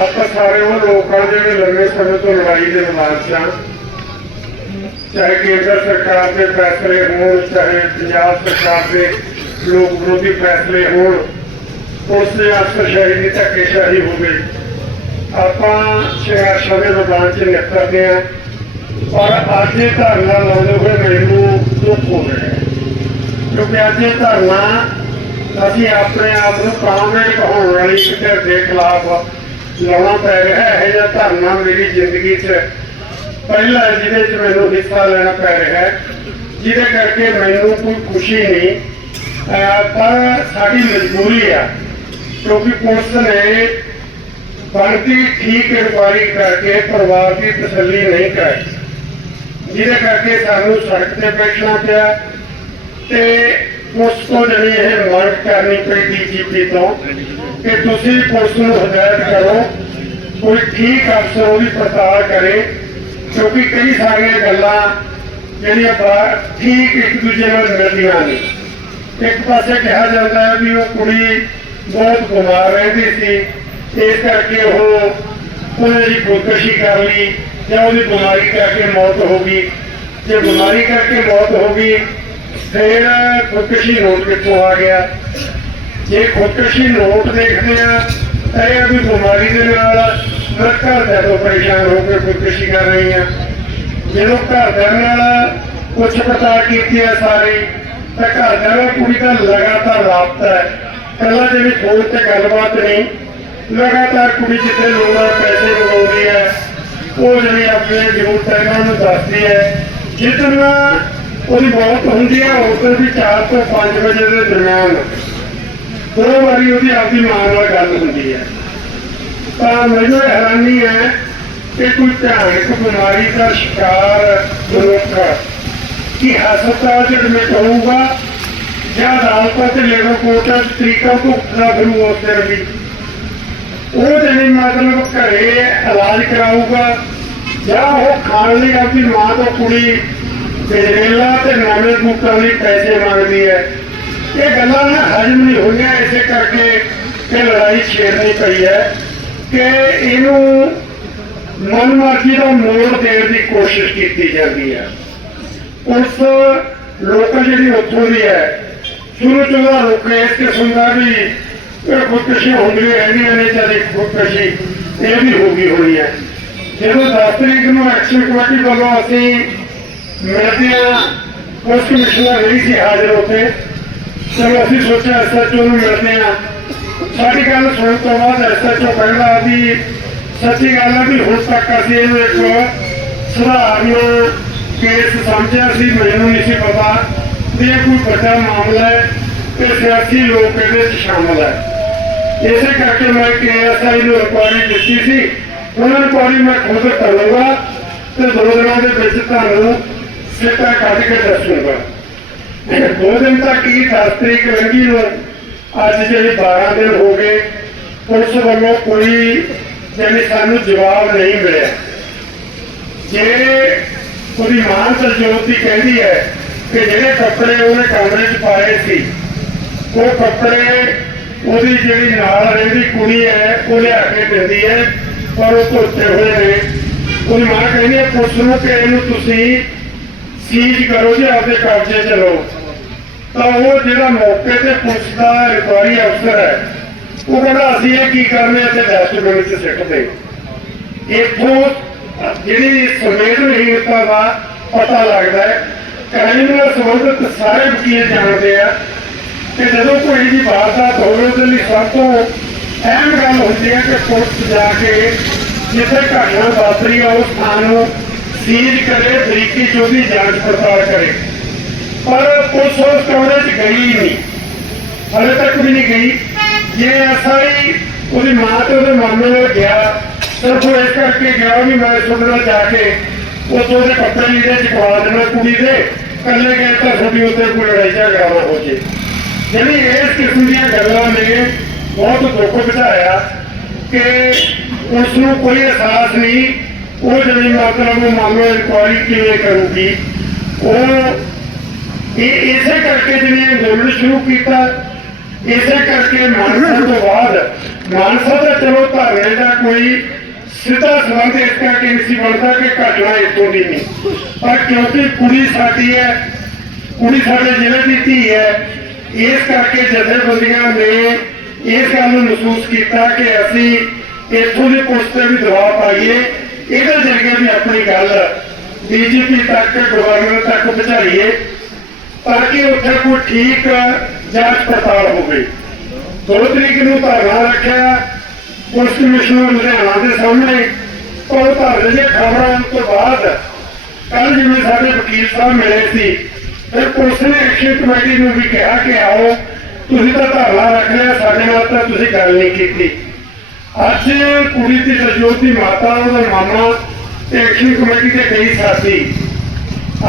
ਆਪਾਂ ਸਾਰੇ ਉਹ ਲੋਕ ਆ ਜਿਹੜੇ ਲੰਮੇ ਸਮੇਂ ਤੋਂ ਲੜਾਈ ਦੇ ਮੈਦਾਨ 'ਚ ਆ। ਚਾਹੇ ਕੇਂਦਰ ਸਰਕਾਰ ਦੇ ਫੈਸਲੇ ਹੋਣ, ਚਾਹੇ ਪੰਜਾਬ ਸਰਕਾਰ ਦੇ ਲੋਕ ਵਿਰੋਧੀ ਫੈਸਲੇ ਹੋਣ, ਉਸ ਦੇ ਅਫਸਰਸ਼ਾਹੀ ਦੀ ਧੱਕੇਸ਼ਾਹੀ ਹੋਵੇ। ਆਪਾਂ ਸੰਘਰਸ਼ਾਂ ਦੇ ਮੈਦਾਨ 'ਚ ਨਿਕਲਦੇ ਆ ਪਰ ਅੱਜ ਇਹ ਧਰਨਾ ਲਾਉਂਦੇ ਹੋਏ ਮੈਨੂੰ ਦੁੱਖ ਹੋ ਰਿਹਾ ਹੈ। ਕਿਉਂਕਿ ਅੱਜ ਇਹ ਧਰਨਾ ਅਸੀਂ ਆਪਣੇ ਆਪ ਨੂੰ ਕਾਂਗਰਸ ਕਹਾਉਣ ਵਾਲੀ ਫਿਕਰ ਦੇ ਖਿਲਾਫ ਲਾਉਣਾ ਪੈ ਰਿਹਾ ਹੈ, ਇਹ ਧਰਨਾ ਮੇਰੀ ਜ਼ਿੰਦਗੀ 'ਚ ਪਹਿਲਾ ਜਿਹਦੇ 'ਚ ਮੈਨੂੰ ਹਿੱਸਾ ਲੈਣਾ ਪੈ ਰਿਹਾ ਹੈ, ਜਿਹਦੇ ਕਰਕੇ ਮੈਨੂੰ ਕੋਈ ਖੁਸ਼ੀ ਨਹੀਂ। ਪਰ ਸਾਡੀ ਮਜਬੂਰੀ ਆ, ਕਿਉਂਕਿ ਪੁਲਿਸ ਨੇ ਬਣਦੀ ਠੀਕ ਇਨਕੁਆਇਰੀ ਕਰਕੇ ਪਰਿਵਾਰ ਦੀ ਤਸੱਲੀ ਨਹੀਂ ਕਰਾਈ। ਜਿਹਦੇ ਕਰਕੇ ਸਾਨੂੰ ਸੜਕ ਤੇ ਬੈਠਣਾ ਪਿਆ ਤੇ ਉਸ ਤੋਂ ਜਿਹੜੀ ਇਹ ਮੰਗ ਕਰਨੀ ਪਈ ਡੀਜੀਪੀ ਤੋਂ ਕਿ ਤੁਸੀਂ ਪੁਲਿਸ ਨੂੰ ਹਦਾਇਤ ਕਰੋ, ਕੋਈ ਠੀਕ ਅਫਸਰ ਉਹਦੀ ਪੜਤਾਲ ਕਰੇ, ਕਿਉਂਕਿ ਕਈ ਸਾਰੀਆਂ ਗੱਲਾਂ ਜਿਹੜੀਆਂ ਠੀਕ ਇੱਕ ਦੂਜੇ ਨਾਲ ਮਿਲਦੀਆਂ ਨੇ। ਇੱਕ ਪਾਸੇ ਕਿਹਾ ਜਾਂਦਾ ਹੈ ਵੀ ਉਹ ਕੁੜੀ ਬਹੁਤ ਬਿਮਾਰ ਰਹਿੰਦੀ ਸੀ, ਇਸ ਕਰਕੇ ਉਹ ਉਹਨੇ ਦੀ ਖੁਦਕੁਸ਼ੀ ਕਰ ਲਈ, ਜਾਂ ਉਹਦੀ ਬਿਮਾਰੀ ਕਰਕੇ ਮੌਤ ਹੋ ਗਈ। ਜੇ ਬਿਮਾਰੀ ਕਰਕੇ ਮੌਤ ਹੋ ਗਈ, ਫਿਰ ਖੁਦਕਸ਼ੀ ਨੋਟ ਕਿੱਥੋਂ ਆ ਗਿਆ। ਜੇ ਖੁਦਕੁਸ਼ੀ ਨੋਟ ਦੇਖਦੇ ਆ, ਤਾਂ ਇਹ ਵੀ ਬਿਮਾਰੀ ਦੇ ਨਾਲ ਮੈਂ ਘਰ ਤੋਂ ਪਰੇਸ਼ਾਨ ਹੋ ਕੇ ਖੁਦਕੁਸ਼ੀ ਕਰ ਰਹੀ ਆ। ਜਦੋਂ ਘਰਦਿਆਂ ਨਾਲ ਕੁਛ ਪਤਾ ਕੀਤੀ ਹੈ ਸਾਰੀ, ਤਾਂ ਘਰਦਿਆਂ ਨਾਲ ਕੁੜੀ ਦਾ ਲਗਾਤਾਰ ਰਾਬਤਾ ਹੈ। ਪਹਿਲਾਂ ਜਿਹੜੀ ਫੋਨ ਤੇ ਗੱਲਬਾਤ ਨਹੀਂ, ਲਗਾਤਾਰ ਕੁੜੀ ਜਿੱਥੇ ਲੋਕਾਂ ਪੈਸੇ ਮੰਗਾਉਂਦੀ ਹੈ ਉਹ ਜਿਹੜੀ ਆਪਣੇ ਜ਼ਰੂਰਤਾਂ ਇਹਨਾਂ ਨੂੰ ਦੱਸਦੀ ਹੈ। ਜਿੱਦਣ ਉਹਦੀ ਮੌਤ ਹੁੰਦੀ ਹੈ ਉਸ ਦਿਨ ਵੀ 4 ਤੋਂ 5 ਵਜੇ ਦੇ ਦਰਮਿਆਨ। ਦੋ ਵਾਰੀ ਉਹਦੀ ਆਪਦੀ ਮਾਂ ਨਾਲ ਗੱਲ ਹੁੰਦੀ ਹੈ। ਤਾਂ ਮੈਨੂੰ ਹੈਰਾਨੀ ਹੈ ਕਿ ਕੋਈ ਭਿਆਨਕ ਬਿਮਾਰੀ ਦਾ ਸ਼ਿਕਾਰ ਮਨੁੱਖ ਕੀ ਹਸਪਤਾਲ ਚ ਐਡਮਿਟ ਹੋਊਗਾ ਜਾਂ ਅਦਾਲਤਾਂ ਤੇ ਲੇਬਰ ਕੋਰਟਾਂ ਤਰੀਕਾ ਭੁਗਤਣਾ ਫਿਰੂ ਉਸ ਦਿਨ ਵੀ? ਉਹ ਜਿਹੜੀ ਮਤਲਬ ਘਰੇ ਇਲਾਜ ਕਰਾਊਗਾ ਜਾਂ ਉਹ ਖਾਣ ਲਈ ਆਪਣੀ ਮਾਂ ਤੋਂ ਕੁੜੀ ਗਜਰੇਲਾ ਤੇ ਨਵੇਂ ਬੂਟਾਂ ਲਈ ਪੈਸੇ ਮੰਗਦੀ ਹੈ। ਇਹ ਗੱਲਾਂ ਨਾ ਹਜਮ ਨਹੀਂ ਹੋਈਆਂ, ਇਸੇ ਕਰਕੇ ਇਹ ਲੜਾਈ ਛੇੜਨੀ ਪਈ ਹੈ ਕਿ ਇਹਨੂੰ ਮਨਮਰਜ਼ੀ ਦਾ ਮੋੜ ਦੇਣ ਦੀ ਕੋਸ਼ਿਸ਼ ਕੀਤੀ ਜਾਂਦੀ ਹੈ। ਉਸ ਲੋਕ ਜਿਹੜੀ ਉੱਥੋਂ ਦੀ ਹੈ, ਸ਼ੁਰੂ ਤੋਂ ਦਾ ਲੋਕ ਇਸ ਕਿਸਮ ਦਾ ਵੀ ਇਹ ਖੁਦਕੁਸ਼ੀ ਹੁੰਦੀ ਰਹਿੰਦੀਆਂ ਨੇ ਚਾਹੇ ਖੁਦਕੁਸ਼ੀ ਇਹ ਵੀ ਹੋ ਗਈ ਹੋਈ ਹੈ। ਜਦੋਂ 10 ਤਰੀਕ ਨੂੰ ਐਕਸ਼ਨ ਕਮੇਟੀ ਵੱਲੋਂ ਅਸੀਂ ਮਿਲਦੇ ਹਾਂ ਉਸ ਕਮਿਸ਼ਨਰ ਨਹੀਂ ਸੀ ਹਾਜ਼ਰ ਉੱਥੇ। ਚਲੋ ਅਸੀਂ ਸੋਚਿਆ ਐਸਐਚਓ ਨੂੰ ਮਿਲਦੇ ਹਾਂ। ਸਾਡੀ ਗੱਲ ਸੁਣਨ ਤੋਂ ਬਾਅਦ ਐਸਐਚਓ ਕਹਿੰਦਾ ਵੀ ਸੱਚੀ ਗੱਲ ਹੈ ਵੀ ਹੁਣ ਤੱਕ ਅਸੀਂ ਇਹਨੂੰ ਇੱਕ ਸਧਾਰਨ ਕੇਸ ਸਮਝਿਆ ਸੀ, ਮੈਨੂੰ ਨਹੀਂ ਸੀ ਪਤਾ ਵੀ ਇਹ ਕੋਈ ਵੱਡਾ ਮਾਮਲਾ ਹੈ ਤੇ ਸਿਆਸੀ ਲੋਕ ਇਹਦੇ ਵਿੱਚ ਸ਼ਾਮਲ ਹੈ। ਇਸੇ ਕਰਕੇ ਮੈਂ ਕੇਐਸਆਈ ਨੂੰ ਰਿਕੁਆਇਰੀ ਦਿੱਤੀ ਸੀ। ਉਹਨਾਂ ਇਨਕੁਆਇਰੀ ਮੈਂ ਖੁਦ ਕਰੂੰਗਾ ਤੇ ਦੋ ਦਿਨਾਂ ਦੇ ਵਿੱਚ ਤੁਹਾਨੂੰ ਸਿੱਟਾ ਕੱਢ ਕੇ ਦੱਸੂਗਾ। ਦੋ ਦਿਨ ਤੱਕ ਹੀ 10 ਤਰੀਕ ਲੰਘੀ ਨੂੰ ਅੱਜ ਜਿਹੜੇ 12 ਦਿਨ ਹੋ ਗਏ, ਪੁਲਿਸ ਵੱਲੋਂ ਕੋਈ ਜਾਨੀ ਸਾਨੂੰ ਜਵਾਬ ਨਹੀਂ ਮਿਲਿਆ। ਜੇ ਉਹਦੀ ਮਾਂ ਤਰਜੋਤ ਕਹਿੰਦੀ ਹੈ ਕਿ ਜਿਹੜੇ ਕੱਪੜੇ ਉਹਨੇ ਕਮਰੇ 'ਚ ਪਾਏ ਸੀ, ਉਹ ਕੱਪੜੇ ਉਹਦੀ ਜਿਹੜੀ ਨਾਲ ਰਹਿੰਦੀ ਕੁੜੀ ਹੈ, ਉਹ ਲਿਆ ਕੇ ਦਿੰਦੀ ਹੈ, ਪਰ ਉਹ ਧੋਤੇ ਹੋਏ ਨੇ। ਉਹਦੀ ਮਾਂ ਕਹਿੰਦੀ ਹੈ, ਪੁਲਿਸ ਨੂੰ ਕਿ ਇਹਨੂੰ ਤੁਸੀਂ ਸੀਜ਼ ਕਰੋ ਜੀ, ਆਪਦੇ ਕਬਜ਼ੇ 'ਚ ਲਓ ਤਾਂ ਉਹ ਜਿਹੜਾ ਮੌਕੇ ਤੇ ਪੁਲਿਸ ਰਿਕਵਾਰੀ ਅਫਸਰ ਹੈ, ਉਹ ਕਹਿੰਦਾ, ਅਸੀਂ ਇਹ ਕੀ ਕਰਨੇ ਇੱਥੇ ਡਸਟਬਿਨ 'ਚ ਸਿੱਟਦੇ? ਇੱਥੋਂ ਜਿਹੜੀ ਸੰਵੇਦਨਹੀਨਤਾ ਦਾ ਪਤਾ ਲੱਗਦਾ ਹੈ ਕ੍ਰਾਈਮ ਨਾਲ ਸੰਬੰਧਿਤ ਸਾਰੇ ਵਕੀਲ ਜਾਣਦੇ ਆ ਕਿ ਜਦੋਂ ਕੋਈ ਜੀ ਵਾਰਦਾਤ ਹੋਵੇ, ਉਹਦੇ ਲਈ ਸਭ ਤੋਂ ਅਹਿਮ ਗੱਲ ਹੁੰਦੀ ਹੈ ਕਿ ਪੁਲਿਸ ਜਾ ਕੇ ਜਿੱਥੇ ਘਟਨਾ ਵਾਪਰੀ ਆ, ਉਸ ਥਾਂ ਨੂੰ ਸੀਜ਼ ਕਰੇ ਬਰੀਕੀ ਚ ਉਹਦੀ ਜਾਂਚ ਪੜਤਾਲ ਕਰੇ। ਪਰ ਪੁਲਿਸ ਉਸ ਕਮਰੇ 'ਚ ਗਈ ਨਹੀਂ। ਹਲੇ ਤੱਕ ਵੀ ਨਹੀਂ ਗਈ। ਜੇ ਐਸਆਈ ਉਹਦੀ ਮਾਂ ਤੇ ਉਹਦੇ ਮਾਮੇ ਨਾਲ ਗਿਆ, ਸਿਰਫ ਉਹ ਇਸ ਕਰਕੇ ਗਿਆ ਵੀ ਮੈਂ ਤੁਹਾਡੇ ਜਾ ਕੇ ਉੱਥੋਂ ਦੇ ਕੱਪੜੇ ਲੀੜੇ ਚਕਵਾ ਦੇਣਾ ਕੁੜੀ ਦੇ। ਕੱਲੇ ਗਏ ਤਾਂ ਤੁਹਾਡੀ ਉੱਤੇ ਕੋਈ ਲੜਾਈ ਝਗੜਾ ਨਾ ਹੋ ਜੇ। ਜਿਹੜੀ ਇਸ ਕਿਸਮ ਦੀਆਂ ਗੱਲਾਂ ਨੇ ਬਹੁਤ ਦੁੱਖ ਬਿਠਾਇਆ ਕਿ ਉਸ ਨੂੰ ਕੋਈ ਅਹਿਸਾਸ ਨਹੀਂ ਉਹ ਜਿਹੜੀ ਮਤਲਬ ਉਹ ਮਾਮਲੇ ਇਨਕੁਆਇਰੀ ਕਿਵੇਂ ਕਰੂਗੀ ਉਹ ਇਹ ਇਸੇ ਕਰਕੇ ਜਿਹਨੇ ਅੰਦੋਲਨ ਸ਼ੁਰੂ ਕੀਤਾ ਇਸੇ ਕਰਕੇ ਮਾਨਸਾ ਤੋਂ ਬਾਅਦ ਮਾਨਸਾ ਦਾ ਚਲੋ ਧਰਨੇ ਦਾ ਕੋਈ ਸਿੱਧਾ ਸੰਬੰਧ ਇਸ ਕਰਕੇ ਨਹੀਂ ਸੀ ਬਣਦਾ ਕਿ ਘਟਨਾ ਇੱਥੋਂ ਦੀ ਨਹੀਂ ਪਰ ਕਿਉਂਕਿ ਕੁੜੀ ਸਾਡੀ ਹੈ ਕੁੜੀ ਸਾਡੇ ਜ਼ਿਲ੍ਹੇ ਦੀ ਧੀ ਹੈ ਇਸ ਕਰਕੇ ਜਥੇਬੰਦੀਆਂ ਨੇ ਇਸ ਗੱਲ ਨੂੰ ਮਹਿਸੂਸ ਕੀਤਾ ਕਿ ਅਸੀਂ ਇੱਥੋਂ ਦੀ ਪੁਲਿਸ ਤੇ ਵੀ ਦਬਾਅ ਪਾਈਏ ਇਹਦੇ ਜ਼ਰੀਏ ਵੀ ਆਪਣੀ ਗੱਲ ਡੀਜੀਪੀ ਤੱਕ ਗਵਰਨਰ ਤੱਕ ਪਹੁੰਚਾਈਏ ਤਾਂ ਕਿ ਉੱਥੇ ਕੋਈ ਠੀਕ ਜਾਂਚ ਪੜਤਾਲ ਹੋਵੇ। ਦੋ ਤਰੀਕ ਨੂੰ ਧਰਨਾ ਰੱਖਿਆ, ਪੁਲਿਸ ਕਮਿਸ਼ਨਰ ਲੁਧਿਆਣਾ ਦੇ ਸਾਹਮਣੇ। ਉਹ ਧਰਨੇ ਦੀਆਂ ਖਬਰਾਂ ਆਉਣ ਤੋਂ ਬਾਅਦ ਕੱਲ ਜਿਵੇਂ ਸਾਡੇ ਵਕੀਲ ਸਾਹਿਬ ਮਿਲੇ ਸੀ, ਫਿਰ ਪੁਲਿਸ ਨੇ ਐਕਸ਼ਨ ਕਮੇਟੀ ਨੂੰ ਵੀ ਕਿਹਾ ਕਿ ਆਓ, ਤੁਸੀਂ ਤਾਂ ਧਰਨਾ ਰੱਖ ਲਿਆ, ਸਾਡੇ ਨਾਲ ਤਾਂ ਤੁਸੀਂ ਗੱਲ ਨਹੀਂ ਕੀਤੀ। ਅੱਜ ਕੁੜੀ ਦੀ ਸਰਜੋਤ ਮਾਤਾ, ਉਹਦਾ ਮਾਮਾ ਤੇ ਐਕਸ਼ਨ ਕਮੇਟੀ ਦੇ ਕਈ ਸਾਥੀ।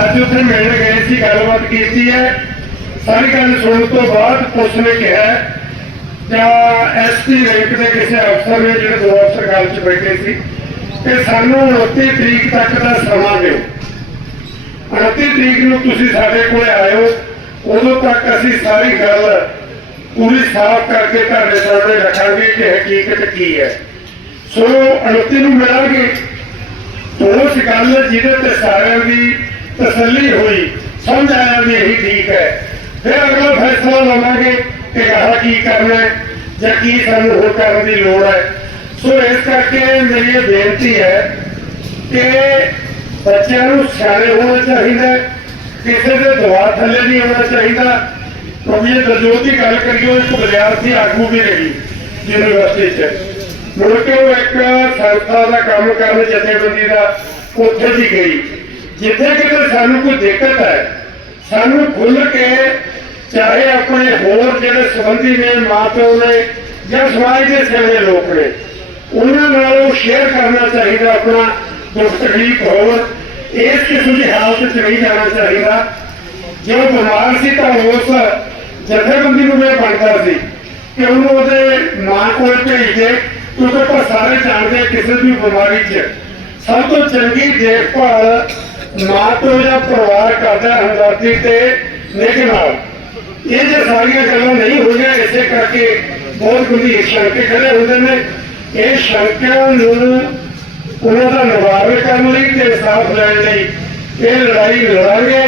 ਅੱਜ ਉੱਥੇ ਮਿਲਣ ਗਏ ਸੀ, ਗੱਲਬਾਤ ਕੀਤੀ ਹੈ। ਸਾਰੀ ਗੱਲ ਸੁਣਨ ਤੋਂ ਬਾਅਦ ਪੁਲਿਸ ਨੇ ਕਿਹਾ, ਜਾਂ ਐਸਪੀ ਰੈਂਕ ਦੇ ਕਿਸੇ ਅਫਸਰ ਨੇ ਜਿਹੜੇ ਦੋ ਅਫਸਰ ਗੱਲ 'ਚ ਬੈਠੇ ਸੀ ਕਿ ਸਾਨੂੰ 29 ਤਰੀਕ ਤੱਕ ਦਾ ਸਮਾਂ ਦਿਓ। 29 ਤਰੀਕ ਨੂੰ ਤੁਸੀਂ ਸਾਡੇ ਕੋਲ ਆਇਓ, ਉਦੋਂ ਤੱਕ ਅਸੀਂ ਸਾਰੀ ਗੱਲ ਪੂਰੀ ਸਾਫ਼ ਕਰਕੇ ਤੁਹਾਡੇ ਸਾਹਮਣੇ ਰੱਖਾਂਗੇ ਕਿ ਹਕੀਕਤ ਕੀ ਹੈ। ਸੋ 29 ਨੂੰ ਮਿਲਾਂਗੇ। ਉਸ ਗੱਲ ਜਿਹਦੇ ਤੇ ਸਾਰਿਆਂ ਦੀ ਤਸੱਲੀ ਹੋਈ, ਸਮਝ ਆਇਆ ਵੀ ਇਹੀ ਠੀਕ ਹੈ। ਫਿਰ ਅਗਲਾ ਫੈਸਲਾ ਲਵਾਂਗੇ ਕਿ ਆਹ ਕੀ ਕਰਨਾ ਹੈ ਜਾਂ ਕੀ ਸਾਨੂੰ ਹੋਰ ਕਰਨ ਦੀ ਲੋੜ ਹੈ। ਸੋ ਇਸ ਕਰਕੇ ਮੇਰੀ ਇਹ ਬੇਨਤੀ ਹੈ ਕਿ ਬੱਚਿਆਂ ਨੂੰ ਸਿਆਣੇ ਹੋਣਾ ਚਾਹੀਦਾ ਕਿਸੇ ਦੇ ਦਵਾ ਥੱਲੇ ਨਹੀਂ ਹੋਣਾ ਚਾਹੀਦਾ। ਕਿਉਂਕਿ ਇਹ ਦਰਜੋਤ ਦੀ ਗੱਲ ਕਰੀਏ ਇੱਕ ਵਿਦਿਆਰਥੀ ਆਗੂ ਵੀ ਰਹੀ ਯੂਨੀਵਰਸਿਟੀ 'ਚ। ਮੁੜ ਕੇ ਉਹ ਇੱਕ ਸੰਸਥਾ ਦਾ ਕੰਮ ਕਰਨ ਜਥੇਬੰਦੀ ਦਾ ਉੱਥੇ ਵੀ ਗਈ। ਜਿੱਥੇ ਕਿਤੇ ਸਾਨੂੰ ਕੋਈ ਦਿੱਕਤ ਹੈ, ਸਾਨੂੰ ਖੁੱਲ ਕੇ ਚਾਹੇ ਆਪਣੇ ਹੋਰ ਜਿਹੜੇ ਸੰਬੰਧੀ ਨੇ, ਮਾਪਿਓ ਨੇ ਜਾਂ ਸਮਾਜ ਦੇ ਸਿਆਣੇ ਲੋਕ ਨੇ, ਉਹਨਾਂ ਨਾਲ ਉਹ ਸ਼ੇਅਰ ਕਰਨਾ ਚਾਹੀਦਾ, ਆਪਣਾ ਦੁੱਖ ਤਕਲੀਫ ਹੋਰ ਇਸ ਕਿਸਮ ਦੀ ਹਾਲਤ 'ਚ ਨਹੀਂ ਜਾਣਾ ਚਾਹੀਦਾ। ਜੇ ਉਹ ਬਿਮਾਰ ਸੀ ਤਾਂ ਉਸ ਜਥੇਬੰਦੀ ਨੂੰ ਇਹ ਬਣਦਾ ਸੀ ਕਿ ਉਹਨੂੰ ਉਹਦੇ ਮਾਂ ਕੋਲ ਭੇਜ ਦੇ ਕਿਉਂਕਿ ਆਪਾਂ ਸਾਰੇ ਜਾਣਦੇ ਕਿਸੇ ਵੀ ਬਿਮਾਰੀ 'ਚ। ਸਭ ਤੋਂ ਚੰਗੀ ਦੇਖਭਾਲ ਮਾਂ ਤੋਂ ਜਾਂ ਪਰਿਵਾਰ ਕਰਦਾ ਹਮਦਰਦੀ ਤੇ ਨਿਕ ਨਾਲ। ਇਹ ਜੇ ਸਾਰੀਆਂ ਗੱਲਾਂ ਨਹੀਂ ਹੋਈਆਂ, ਇਸੇ ਕਰਕੇ ਬਹੁਤ ਗੰਭੀਰ ਸ਼ੰਕੇ ਖੜੇ ਹੁੰਦੇ ਨੇ। ਇਹ ਸ਼ੰਕਿਆਂ ਨੂੰ ਉਹਨਾਂ ਦਾ ਨਿਵਾਰਨ ਕਰਨ ਲਈ ਤੇ ਇਨਸਾਫ ਲੈਣ ਲਈ ਇਹ ਲੜਾਈ ਲੜਾਂਗੇ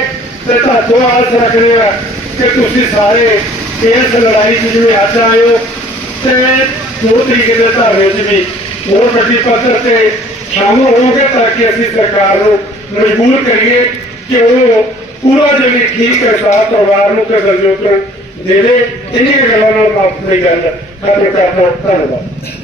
ਤੇ ਤੁਹਾਡੇ ਆਸ ਰੱਖਦੇ ਆ ਕਿ ਤੁਸੀਂ ਸਾਰੇ ਇਸ ਲੜਾਈ 'ਚ ਜਿਵੇਂ ਅੱਜ ਆਏ ਤੇ ਦੋ ਤਰੀਕੇ ਦੇ ਧਾਰਨੇ 'ਚ ਵੀ ਹੋਰ ਵੱਡੀ ਪੱਧਰ ਤੇ ਸ਼ਾਮਲ ਹੋਵੋਗੇ ਤਾਂ ਕਿ ਅਸੀਂ ਸਰਕਾਰ ਨੂੰ ਮਜਬੂਰ ਕਰੀਏ ਕਿ ਉਹ ਪੂਰਾ ਜਿਹੜੀ ਠੀਕ ਇਨਸਾਫ ਪਰਿਵਾਰ ਨੂੰ ਤੇ ਦਰਜੋਤ ਨੂੰ ਦੇ ਦੇ। ਗੱਲਾਂ ਨਾਲ ਮੈਂ ਆਪਣੀ ਗੱਲ ਖਤਮ ਕਰਦਾ ਧੰਨਵਾਦ।